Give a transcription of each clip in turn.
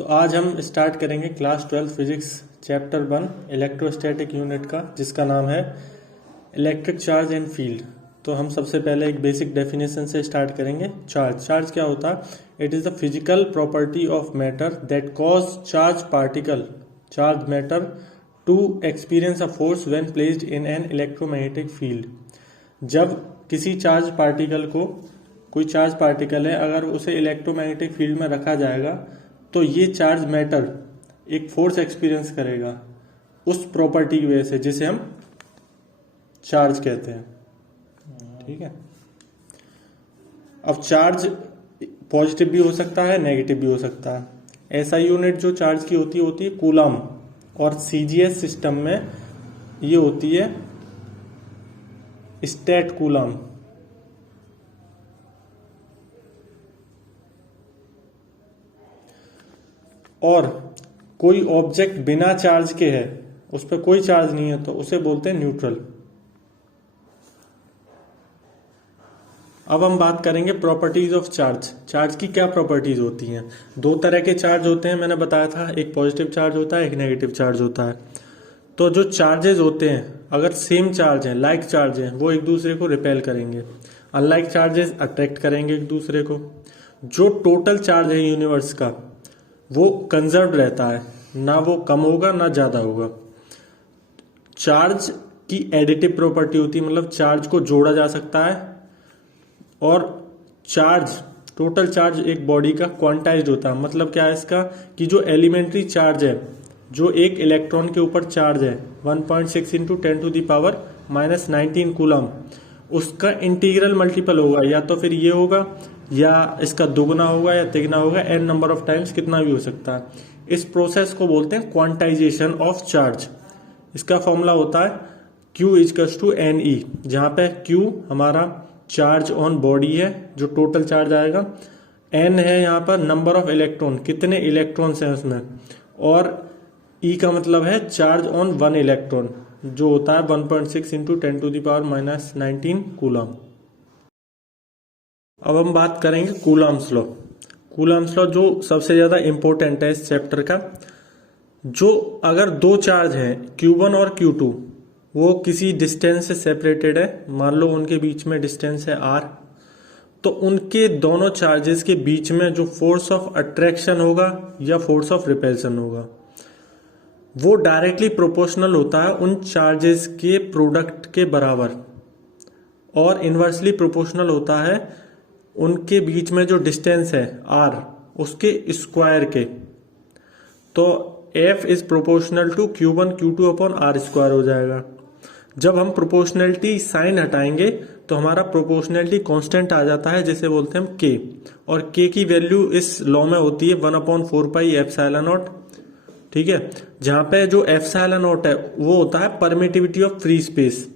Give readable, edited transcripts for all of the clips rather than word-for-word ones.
तो आज हम स्टार्ट करेंगे class 12 physics chapter 1 electrostatic unit का, जिसका नाम है इलेक्ट्रिक चार्ज एंड फील्ड। तो हम सबसे पहले एक बेसिक डेफिनेशन से स्टार्ट करेंगे। चार्ज क्या होता है? It is the physical property of matter that cause charge matter to experience a force when placed in an electromagnetic field. जब किसी कोई चार्ज पार्टिकल है, अगर उसे इलेक्ट्रोमैग्नेटिक फील्ड में रखा जाएगा तो ये चार्ज मैटर एक फोर्स एक्सपीरियंस करेगा उस प्रॉपर्टी की वजह से, जिसे हम चार्ज कहते हैं। ठीक है। अब चार्ज पॉजिटिव भी हो सकता है, नेगेटिव भी हो सकता है। ऐसा यूनिट जो चार्ज की होती है कूलम, और सीजीएस सिस्टम में ये होती है स्टेट कूलम। और कोई ऑब्जेक्ट बिना चार्ज के है, उस पर कोई चार्ज नहीं है, तो उसे बोलते हैं न्यूट्रल। अब हम बात करेंगे प्रॉपर्टीज ऑफ चार्ज की क्या प्रॉपर्टीज होती हैं। दो तरह के चार्ज होते हैं, मैंने बताया था, एक पॉजिटिव चार्ज होता है, एक नेगेटिव चार्ज होता है। तो जो चार्जेस होते हैं, अगर सेम चार्ज हैं, लाइक चार्ज हैं, वो एक दूसरे को रिपेल करेंगे। अनलाइक चार्जेस अट्रैक्ट करेंगे एक दूसरे को। जो टोटल चार्ज है यूनिवर्स का, वो कंजर्व रहता है, ना वो कम होगा ना ज्यादा होगा। चार्ज की एडिटिव प्रॉपर्टी होती है, मतलब चार्ज को जोड़ा जा सकता है। और टोटल चार्ज एक बॉडी का क्वांटाइज्ड होता है। मतलब क्या है इसका, कि जो एलिमेंट्री चार्ज है, जो एक इलेक्ट्रॉन के ऊपर चार्ज है 1.6 इंटू 10⁻⁻19 कूलम, उसका इंटीग्रल मल्टीपल होगा, या तो फिर ये होगा, या इसका दुगना होगा, या तिगना होगा, n नंबर ऑफ टाइम्स, कितना भी हो सकता है। इस प्रोसेस को बोलते हैं क्वांटाइजेशन ऑफ चार्ज। इसका फॉर्मूला होता है Q = NE, जहां पे Q हमारा चार्ज ऑन बॉडी है, जो टोटल चार्ज आएगा। N है यहाँ पर नंबर ऑफ इलेक्ट्रॉन, कितने इलेक्ट्रॉन्स हैं उसमें, और E का मतलब है चार्ज ऑन वन इलेक्ट्रॉन, जो होता है 1.6 इंटू 10⁻⁻19 कूलम। अब हम बात करेंगे कूलम्स लॉ। कूलम्स लॉ जो सबसे ज्यादा इंपॉर्टेंट है इस चैप्टर का। जो अगर दो चार्ज हैं Q1 और Q2, वो किसी डिस्टेंस से सेपरेटेड है, मान लो उनके बीच में डिस्टेंस है R, तो उनके दोनों चार्जेस के बीच में जो फोर्स ऑफ अट्रैक्शन होगा या फोर्स ऑफ रिपल्सन होगा, वो डायरेक्टली प्रोपोर्शनल होता है उन चार्जेस के प्रोडक्ट के बराबर, और इनवर्सली प्रोपोर्शनल होता है उनके बीच में जो डिस्टेंस है R, उसके स्क्वायर के। तो F is proportional to Q1 Q2 upon R² हो जाएगा। जब हम प्रोपोर्शनलिटी साइन हटाएंगे तो हमारा प्रोपोर्शनलिटी कांस्टेंट आ जाता है, जिसे बोलते हैं हम K, और K की वैल्यू इस लॉ में होती है 1/4πε0। ठीक है। जहां पे जो ε0 है वो होता है परमिटिविटी ऑफ फ्री स्पेस।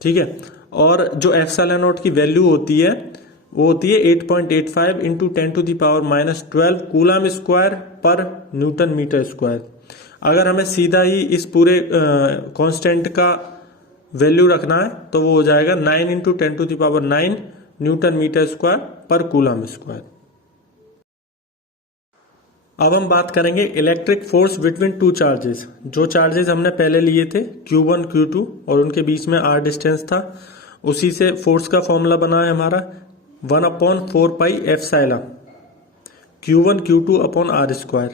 ठीक है। और जो ε0 की वैल्यू होती है वो होती है 8.85 इंटू 10⁻⁻12 कूलम स्क्वायर पर न्यूटन मीटर स्क्वायर। अगर हमें सीधा ही इस पूरे कांस्टेंट का वैल्यू रखना है तो वो हो जाएगा 9 इंटू 10⁻9 न्यूटन मीटर स्क्वायर पर कूलम स्क्वायर। अब हम बात करेंगे electric force between two charges. जो चार्जेस हमने पहले लिए थे Q1 Q2, और उनके बीच में R डिस्टेंस था, उसी से फोर्स का फॉर्मूला बना है हमारा 1/4πε Q1 Q2 अपॉन R²।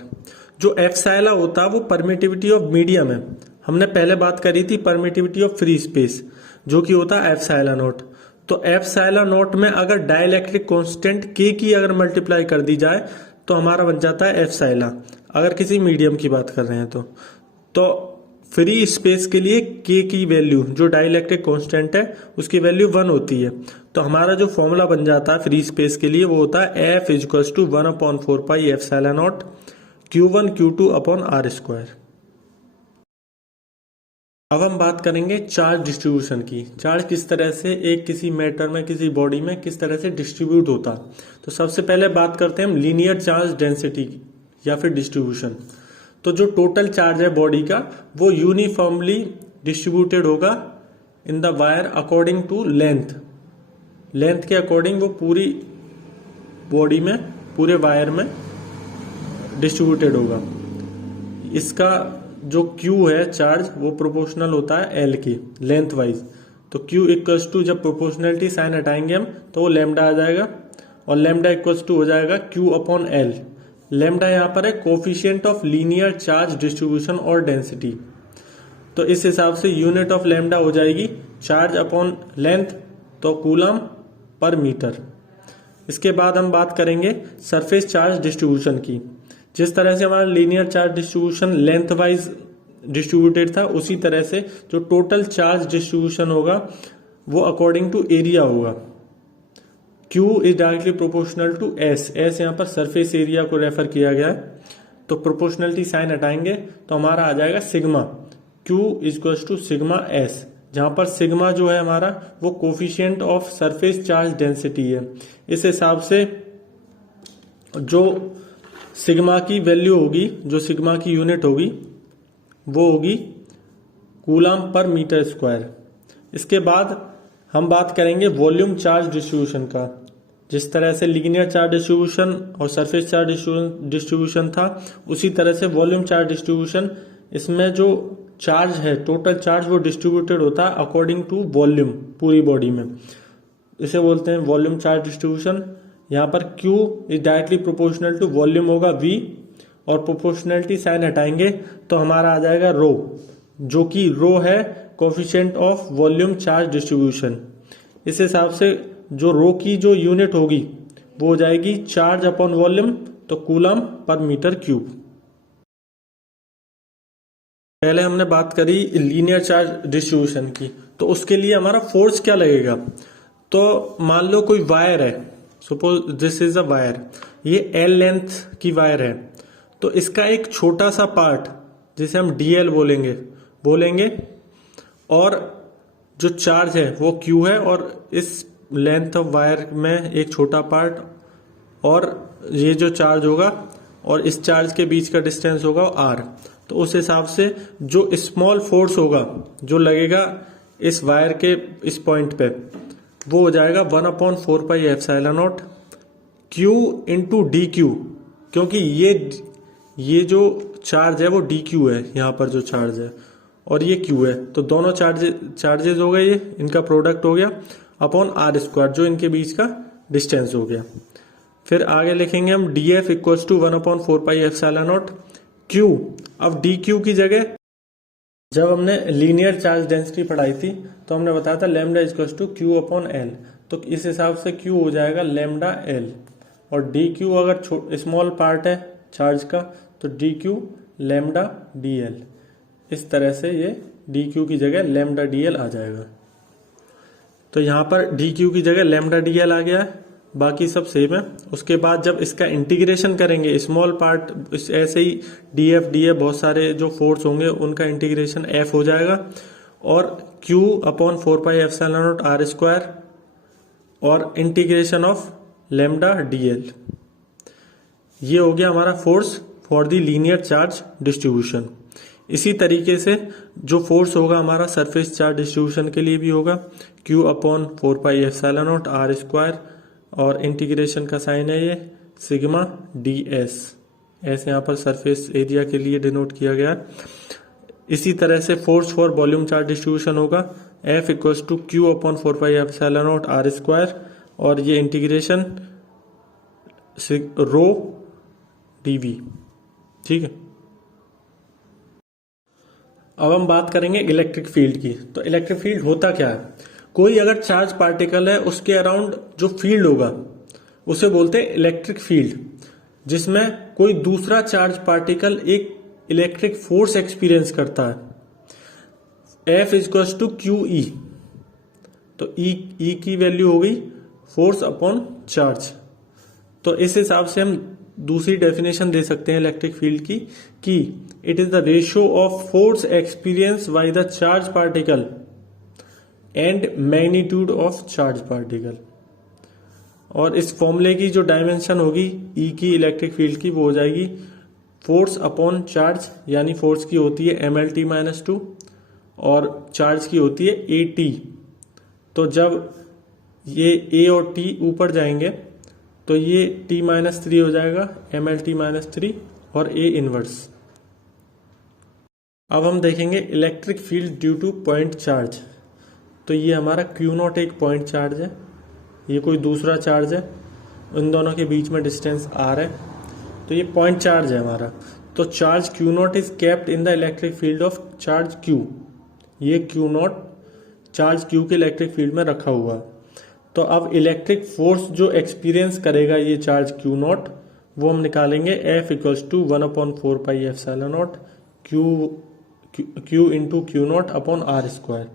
जो एप्सिलॉन होता है वो परमिटिविटी ऑफ मीडियम है। हमने पहले बात करी थी परमिटिविटी ऑफ फ्री स्पेस, जो कि होता है ε0। तो ε0 में अगर डाइलेक्ट्रिक कांस्टेंट K की अगर मल्टीप्लाई कर दी जाए तो हमारा बन जाता है एप्सिलॉन, अगर किसी मीडियम की बात कर रहे हैं तो फ्री स्पेस के लिए K की वैल्यू, जो डाइलेक्ट्रिक कांस्टेंट है, उसकी वैल्यू 1 होती है। तो हमारा जो फॉर्मूला बन जाता है फ्री स्पेस के लिए वो होता है F = 1/4πε0 Q1 Q2 upon R²। अब हम बात करेंगे चार्ज डिस्ट्रीब्यूशन की। चार्ज किस तरह से किसी मैटर में, किसी बॉडी में किस तरह से डिस्ट्रीब्यूट होता है। तो सबसे पहले बात करते हैं हम लीनियर चार्ज डेंसिटी की, या फिर डिस्ट्रीब्यूशन। तो जो टोटल चार्ज है बॉडी का, वो यूनिफॉर्मली डिस्ट्रीब्यूटेड होगा in the wire according to length के अकॉर्डिंग वो पूरी बॉडी में, पूरे वायर में डिस्ट्रीब्यूटेड होगा। इसका जो Q है चार्ज वो प्रोपोर्शनल होता है L की लेंथ वाइज। तो Q इक्वल्स टू, जब प्रोपोर्शनलिटी साइन हटाएंगे हम तो वो लैम्डा आ जाएगा, और लैम्डा इक्वल्स टू हो जाएगा Q अपॉन L। लैम्डा यहाँ पर है coefficient of linear charge distribution और डेंसिटी। तो इस हिसाब से यूनिट ऑफ लैम्डा हो जाएगी चार्ज अपॉन लेंथ, तो कूलम पर मीटर। इसके बाद हम बात करेंगे सरफेस चार्ज डिस्ट्रीब्यूशन की। जिस तरह से हमारा linear charge distribution length wise distributed था, उसी तरह से जो टोटल चार्ज डिस्ट्रीब्यूशन होगा वो अकॉर्डिंग टू एरिया होगा। Q is directly proportional to S। S यहाँ पर सरफेस एरिया को रेफर किया गया है, तो प्रोपोर्शनलिटी साइन हटाएंगे तो हमारा आ जाएगा sigma. Q equals to sigma S, जहां पर सिग्मा जो है हमारा वो coefficient of surface charge density है। इस हिसाब से जो सिग्मा की वैल्यू होगी, जो सिग्मा की यूनिट होगी वो होगी कूलम पर मीटर स्क्वायर। इसके बाद हम बात करेंगे वॉल्यूम चार्ज डिस्ट्रीब्यूशन का। जिस तरह से लीनियर चार्ज डिस्ट्रीब्यूशन और सरफेस चार्ज डिस्ट्रीब्यूशन था, उसी तरह से वॉल्यूम चार्ज डिस्ट्रीब्यूशन, इसमें जो चार्ज है टोटल चार्ज वो डिस्ट्रीब्यूटेड होता है अकॉर्डिंग टू वॉल्यूम पूरी बॉडी में। इसे बोलते हैं वॉल्यूम चार्ज डिस्ट्रीब्यूशन। यहाँ पर Q is directly proportional to volume होगा V, और प्रोपोर्शनलिटी साइन हटाएंगे तो हमारा आ जाएगा रो, जो कि रो है coefficient of volume charge distribution. इस हिसाब से जो रो की जो यूनिट होगी वो हो जाएगी चार्ज अपॉन वॉल्यूम, तो कूलम पर मीटर क्यूब। पहले हमने बात करी लीनियर चार्ज डिस्ट्रीब्यूशन की, तो उसके लिए हमारा फोर्स क्या लगेगा। तो मान लो कोई वायर है, suppose this is a wire, ये L लेंथ की वायर है, तो इसका एक छोटा सा पार्ट जिसे हम DL बोलेंगे और जो चार्ज है वो Q है, और इस लेंथ ऑफ वायर में एक छोटा पार्ट, और ये जो चार्ज होगा और इस चार्ज के बीच का डिस्टेंस होगा R। तो उस हिसाब से जो स्मॉल फोर्स होगा जो लगेगा इस वायर के इस पॉइंट पे, वो हो जाएगा 1/4πε0 Q इंटू DQ, क्योंकि ये जो चार्ज है वो DQ है, यहाँ पर जो चार्ज है, और ये Q है, तो दोनों चार्जेस हो गए, ये इनका प्रोडक्ट हो गया अपॉन R², जो इनके बीच का डिस्टेंस हो गया। फिर आगे लिखेंगे हम DF इक्वल्स टू 1/4πε0 Q। अब DQ की जगह जब हमने लीनियर चार्ज डेंसिटी पढ़ाई थी तो हमने बताया था lambda equals to Q upon L, तो इस हिसाब से Q हो जाएगा लैम्डा L, और DQ अगर स्मॉल पार्ट है चार्ज का तो DQ लैम्डा DL। इस तरह से ये DQ की जगह लैम्डा DL आ जाएगा। तो यहाँ पर DQ की जगह लैम्डा DL आ गया है, बाकी सब सेम है। उसके बाद जब इसका इंटीग्रेशन करेंगे स्मॉल पार्ट, ऐसे ही DF DA बहुत सारे जो फोर्स होंगे उनका इंटीग्रेशन F हो जाएगा, और Q अपॉन 4πε0 R² और इंटीग्रेशन ऑफ लैम्डा DL। ये हो गया हमारा force for the linear charge distribution. इसी तरीके से जो फोर्स होगा हमारा सरफेस चार्ज डिस्ट्रीब्यूशन के लिए भी होगा, Q अपॉन 4πε0 R², और इंटीग्रेशन का साइन है ये सिग्मा DS, ऐसे यहाँ पर सरफेस एरिया के लिए डिनोट किया गया है। इसी तरह से force for volume charge distribution होगा F equals to Q upon 4πε0 R², और ये इंटीग्रेशन रो dV। ठीक है, अब हम बात करेंगे इलेक्ट्रिक फील्ड की। तो इलेक्ट्रिक फील्ड होता क्या है, कोई अगर चार्ज पार्टिकल है उसके अराउंड जो फील्ड होगा उसे बोलते हैं इलेक्ट्रिक फील्ड, जिसमें कोई दूसरा चार्ज पार्टिकल एक इलेक्ट्रिक फोर्स एक्सपीरियंस करता है। F इक्वल्स टू QE, तो E की वैल्यू हो गई फोर्स अपॉन चार्ज। तो इस हिसाब से हम दूसरी डेफिनेशन दे सकते हैं इलेक्ट्रिक फील्ड की कि it is the ratio of force experience by the charge particle and magnitude of charge particle. और इस फॉर्मूले की जो डायमेंशन होगी E की इलेक्ट्रिक फील्ड की, वो हो जाएगी फोर्स अपॉन चार्ज, यानी फोर्स की होती है MLT-2 और चार्ज की होती है AT। तो जब ये A और T ऊपर जाएंगे तो ये T-3 हो जाएगा MLT-3, और ए इनवर्स। अब हम देखेंगे electric field due two point charge. तो ये हमारा क्यू नॉट एक पॉइंट चार्ज है, ये कोई दूसरा चार्ज है, उन दोनों के बीच में डिस्टेंस आर है, तो ये पॉइंट चार्ज है हमारा। तो charge Q not is kept in the electric field of charge Q. ये क्यू नॉट चार्ज क्यू के इलेक्ट्रिक फील्ड में रखा हुआ। तो अब इलेक्ट्रिक फोर्स जो एक्सपीरियंस करेगा ये चार्ज क्यू नॉट, वो हम निकालेंगे F equals to 1/4 pi epsilon naught Q into Q naught upon R square.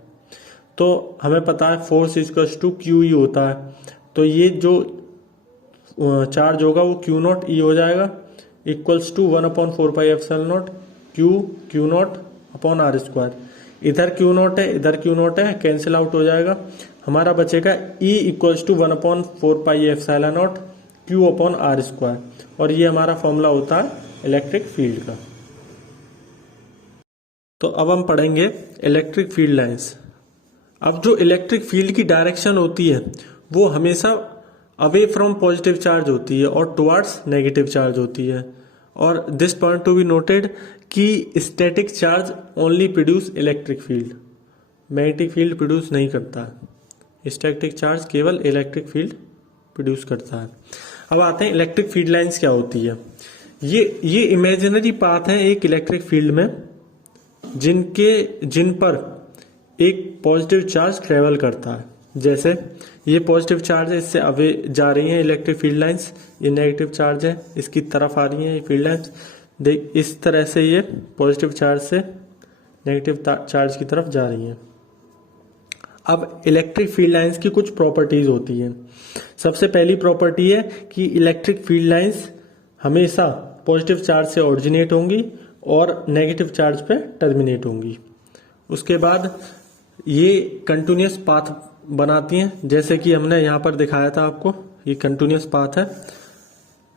तो हमें पता है force equals to Q E होता है, तो ये जो चार्ज होगा वो क्यू नॉट ई हो जाएगा equals to 1/4 pi epsilon naught Q naught upon R square. इधर क्यू नॉट है, इधर क्यू नॉट है, कैंसिल आउट हो जाएगा, हमारा बचेगा E equals to 1/4 pi epsilon naught Q upon R square, और ये हमारा फॉर्मूला होता है इलेक्ट्रिक फील्ड का। तो अब हम पढ़ेंगे इलेक्ट्रिक फील्ड लाइंस। अब जो इलेक्ट्रिक फील्ड की डायरेक्शन होती है वो हमेशा अवे फ्रॉम पॉजिटिव चार्ज होती है और टुवर्ड्स नेगेटिव चार्ज होती है। और this point to be noted कि static charge only produce electric field, magnetic field produce नहीं करता है। स्टैटिक चार्ज केवल इलेक्ट्रिक फील्ड प्रोड्यूस करता है। अब आते हैं इलेक्ट्रिक फील्ड लाइंस क्या होती है। ये इमेजिनरी पाथ है एक इलेक्ट्रिक फील्ड में जिन पर एक पॉजिटिव चार्ज ट्रेवल करता है। जैसे ये पॉजिटिव चार्ज है, इससे अवे जा रही है इलेक्ट्रिक फील्ड लाइंस, ये नेगेटिव चार्ज है, इसकी तरफ आ रही है ये फील्ड लाइंस। देख इस तरह से ये पॉजिटिव चार्ज से नेगेटिव चार्ज की तरफ जा रही है। अब इलेक्ट्रिक फील्ड लाइंस की कुछ प्रॉपर्टीज होती हैं। सबसे पहली प्रॉपर्टी है कि इलेक्ट्रिक फील्ड लाइंस हमेशा पॉजिटिव चार्ज से ओरिजिनेट होंगी और नेगेटिव चार्ज पे टर्मिनेट होंगी। उसके बाद ये कंटिन्यूअस पाथ बनाती हैं, जैसे कि हमने यहाँ पर दिखाया था आपको, ये कंटिन्यूअस पाथ है।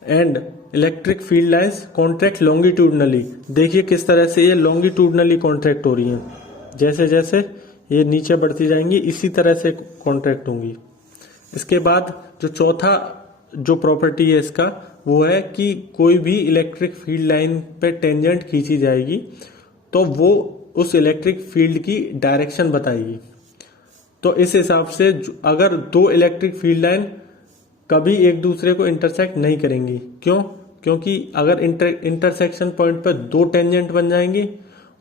And electric field lines contract longitudinally. देखिए किस तरह से ये लॉन्गिट्यूडनली कॉन्ट्रैक्ट हो रही हैं, जैसे जैसे ये नीचे बढ़ती जाएंगी इसी तरह से कॉन्ट्रैक्ट होंगी। इसके बाद जो चौथा जो प्रॉपर्टी है इसका वो है कि कोई भी इलेक्ट्रिक फील्ड लाइन पे टेंजेंट खींची जाएगी तो वो उस इलेक्ट्रिक फील्ड की डायरेक्शन बताएगी। तो इस हिसाब से अगर दो इलेक्ट्रिक फील्ड लाइन कभी एक दूसरे को इंटरसेक्ट नहीं करेंगी, क्यों? क्योंकि अगर इंटरसेक्शन पॉइंट पर दो टेंजेंट बन जाएंगी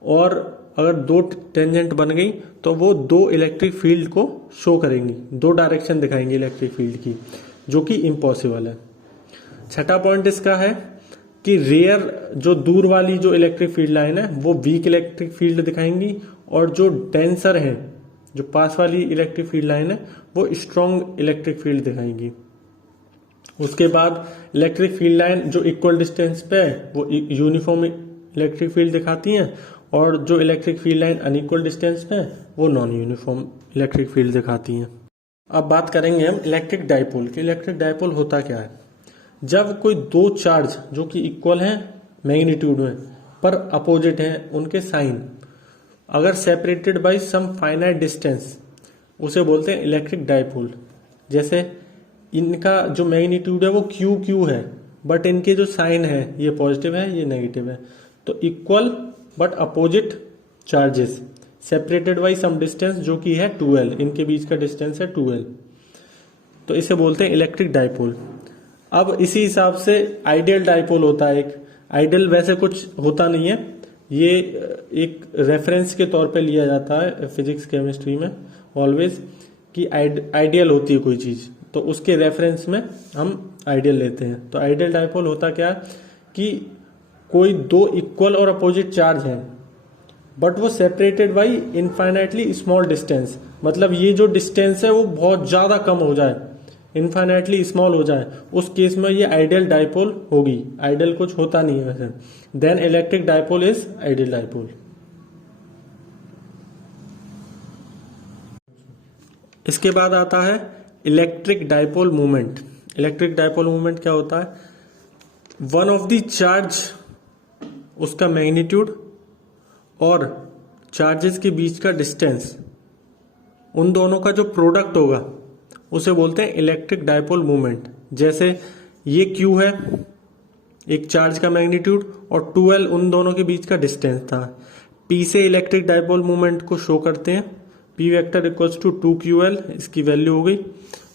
और अगर दो टेंजेंट बन गई तो वो दो इलेक्ट्रिक फील्ड को शो करेंगी, दो डायरेक्शन दिखाएंगी इलेक्ट्रिक फील्ड की, जो कि इम्पॉसिबल है। छठा पॉइंट इसका है कि रेयर जो दूर वाली जो इलेक्ट्रिक फील्ड लाइन है वो वीक इलेक्ट्रिक फील्ड दिखाएंगी, और जो डेंसर है जो पास वाली इलेक्ट्रिक फील्ड लाइन है वो स्ट्रॉन्ग इलेक्ट्रिक फील्ड दिखाएंगी। उसके बाद इलेक्ट्रिक फील्ड लाइन जो इक्वल डिस्टेंस पे है वो यूनिफॉर्म इलेक्ट्रिक फील्ड दिखाती हैं, और जो electric field line unequal distance पे है वो नॉन यूनिफॉर्म इलेक्ट्रिक फील्ड दिखाती हैं। अब बात करेंगे हम इलेक्ट्रिक डाइपोल की। इलेक्ट्रिक डाइपोल होता क्या है? जब कोई दो चार्ज जो कि इक्वल हैं मैग्नीट्यूड में पर अपोजिट हैं उनके साइन, अगर separated by some finite distance, उसे बोलते हैं इलेक्ट्रिक डाइपोल। जैसे इनका जो मैग्नीट्यूड है वो क्यू क्यू है, बट इनके जो साइन है ये पॉजिटिव है ये नेगेटिव है, तो equal but opposite charges separated by some distance जो कि है 2l, इनके बीच का डिस्टेंस है 2l, तो इसे बोलते हैं इलेक्ट्रिक डाइपोल। अब इसी हिसाब से आइडियल डाइपोल होता है एक। आइडियल वैसे कुछ होता नहीं है, ये एक रेफरेंस के तौर पे लिया जाता है फिजिक्स केमिस्ट्री में ऑलवेज, कि आइडियल होती है कोई चीज तो उसके रेफरेंस में हम आइडियल लेते हैं। तो आइडियल डाइपोल होता क्या है कि कोई दो इक्वल और अपोजिट चार्ज हैं बट वो separated by infinitely small distance, मतलब ये जो डिस्टेंस है वो बहुत ज्यादा कम हो जाए, इनफाइनाइटली स्मॉल हो जाए, उस केस में ये आइडियल डाइपोल होगी। आइडियल कुछ होता नहीं है वैसे। Then electric dipole is ideal dipole. इसके बाद आता है electric dipole movement. Electric dipole movement क्या होता है? वन ऑफ द चार्ज, उसका मैग्नीट्यूड और चार्जेस के बीच का डिस्टेंस, उन दोनों का जो प्रोडक्ट होगा उसे बोलते हैं इलेक्ट्रिक डाइपोल मूवमेंट। जैसे ये Q है एक चार्ज का मैग्नीट्यूड, और 2L उन दोनों के बीच का डिस्टेंस था। P से इलेक्ट्रिक डाइपोल मोमेंट को शो करते हैं, P vector equals to 2QL, इसकी वैल्यू हो गई,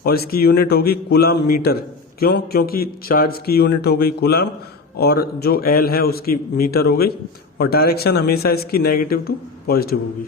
और इसकी यूनिट होगी कूलाम मीटर। क्यों? क्योंकि चार्ज की यूनिट हो गई कूलाम और जो L है उसकी मीटर हो गई, और डायरेक्शन हमेशा इसकी नेगेटिव टू पॉजिटिव होगी।